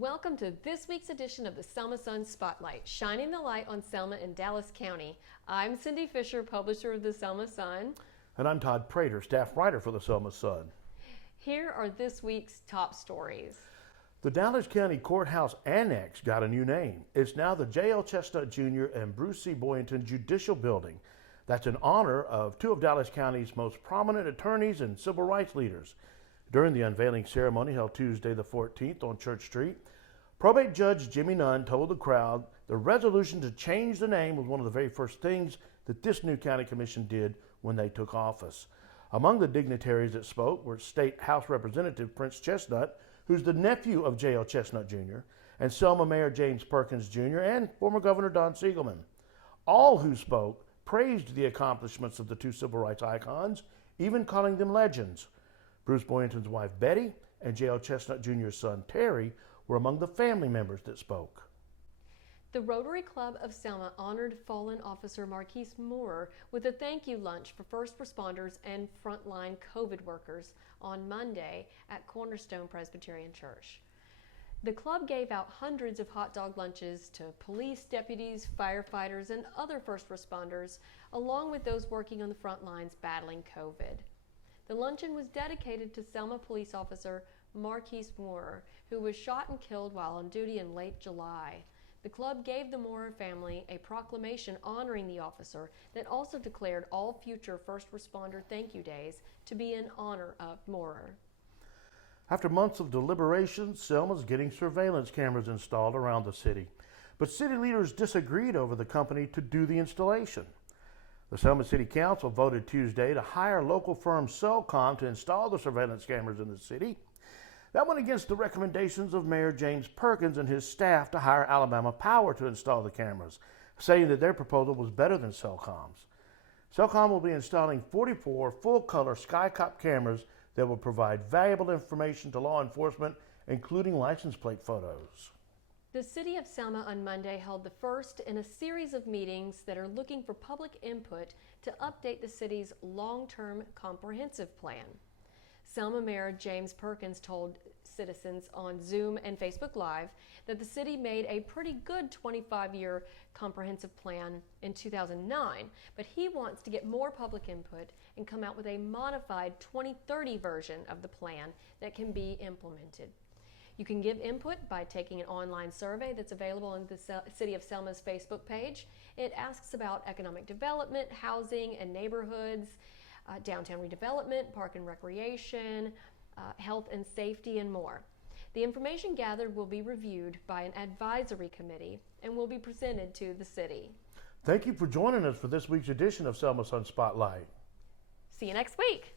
Welcome to this week's edition of the Selma Sun Spotlight, shining the light on Selma and Dallas County. I'm Cindy Fisher, publisher of the Selma Sun. And I'm Todd Prater, staff writer for the Selma Sun. Here are this week's top stories. The Dallas County Courthouse Annex got a new name. It's now the Chestnut Jr. and Bruce C. Boynton Judicial Building. That's in honor of two of Dallas County's most prominent attorneys and civil rights leaders. During the unveiling ceremony held Tuesday the 14th on Church Street, Probate Judge Jimmy Nunn told the crowd the resolution to change the name was one of the very first things that this new county commission did when they took office. Among the dignitaries that spoke were State House Representative Prince Chestnut, who's the nephew of J.L. Chestnut Jr., and Selma Mayor James Perkins Jr., and former Governor Don Siegelman. All who spoke praised the accomplishments of the two civil rights icons, even calling them legends. Bruce Boynton's wife Betty and J.L. Chestnut Jr.'s son Terry were among the family members that spoke. The Rotary Club of Selma honored fallen officer Marquise Moore with a thank you lunch for first responders and frontline COVID workers on Monday at Cornerstone Presbyterian Church. The club gave out hundreds of hot dog lunches to police, deputies, firefighters, and other first responders, along with those working on the front lines battling COVID. The luncheon was dedicated to Selma police officer Marquise Moore, who was shot and killed while on duty in late July. The club gave the Moore family a proclamation honoring the officer that also declared all future first responder thank you days to be in honor of Moore. After months of deliberation, Selma's getting surveillance cameras installed around the city. But city leaders disagreed over the company to do the installation. The Selma City Council voted Tuesday to hire local firm Selcom to install the surveillance cameras in the city. That went against the recommendations of Mayor James Perkins and his staff to hire Alabama Power to install the cameras, saying that their proposal was better than Selcom's. Selcom will be installing 44 full-color Skycop cameras that will provide valuable information to law enforcement, including license plate photos. The City of Selma on Monday held the first in a series of meetings that are looking for public input to update the city's long-term comprehensive plan. Selma Mayor James Perkins told citizens on Zoom and Facebook Live that the city made a pretty good 25-year comprehensive plan in 2009, but he wants to get more public input and come out with a modified 2030 version of the plan that can be implemented. You can give input by taking an online survey that's available on the City of Selma's Facebook page. It asks about economic development, housing and neighborhoods, downtown redevelopment, park and recreation, health and safety, and more. The information gathered will be reviewed by an advisory committee and will be presented to the city. Thank you for joining us for this week's edition of Selma Sun Spotlight. See you next week.